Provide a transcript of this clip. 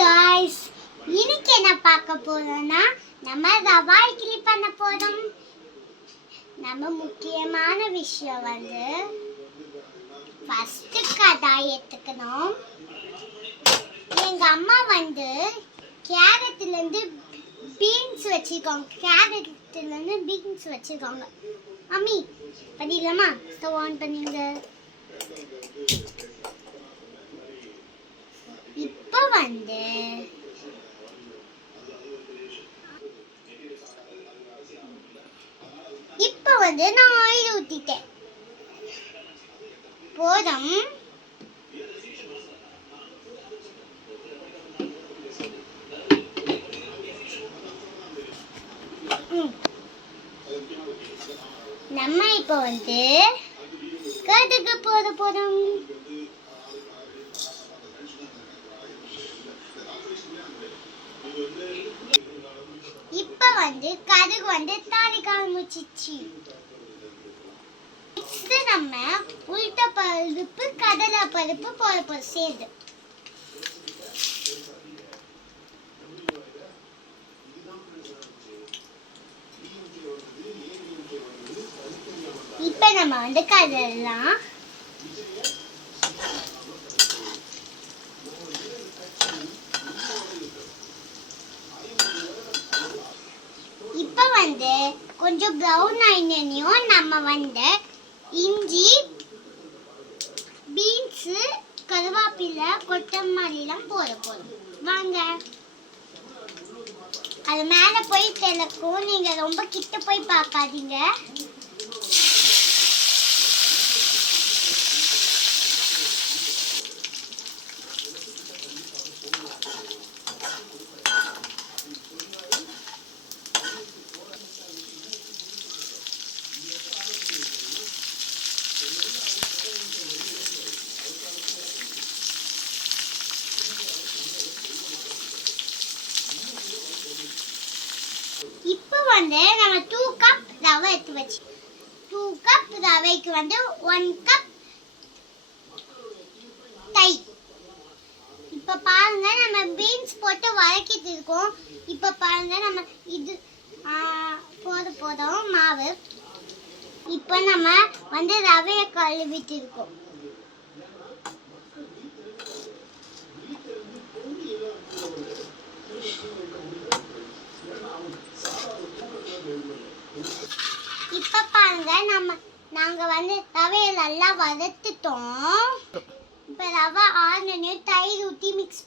guys, இன்னைக்கு என்ன பார்க்க போறோம்னா நம்ம ரவா இட்லி பண்ண போறோம். நம்ம முக்கியமான விஷயம் ஃபர்ஸ்ட் கடாய் எடுத்துக்கணும். எங்க அம்மா கேரட்ல இருந்து பீன்ஸ் வச்சிருக்காங்க. அம்மி பண்ணிடலாமா? ஸ்டவ் ஆன் பண்ணுங்க. இப்போ நான் ஆயில் ஊத்திட்டேன். போதும். நம்ம இப்போ கடுகு போட போறோம். இப்ப கடுகு தாளிக்க ஆரம்பிச்சிச்சு. நம்ம உளுத்த பருப்பு கடலை பருப்பு போட சேர்ந்து இப்ப நம்ம கடலாம் கொஞ்சம் ப்ரௌன் ஆயினனையும் நம்ம இஞ்சி பீன்ஸ் கருவேப்பிலை கொத்தமல்லி எல்லாம் போட போறோம். வாங்க. அது மேல போய் தெளக்கும். நீங்க ரொம்ப கிட்ட போய் பார்க்காதீங்க. இப்போ நம்ம 2 கப் ரவை எடுத்து வச்சு 2 கப் ரவைக்கு 1 கப் தயிர். இப்ப பாருங்க, நம்ம பீன்ஸ் போட்டு வதக்கிட்டு இருக்கோம். இப்ப பாருங்க, நம்ம இது போதும் மாவு. இப்ப நம்ம ரவையை கழுவிட்டு இருக்கோம். இப்ப பாருங்க, நாங்க ரவையை நல்லா வதத்துட்டோம். இப்ப ரவை ஆனனே தயிர் ஊத்தி மிக்ஸ்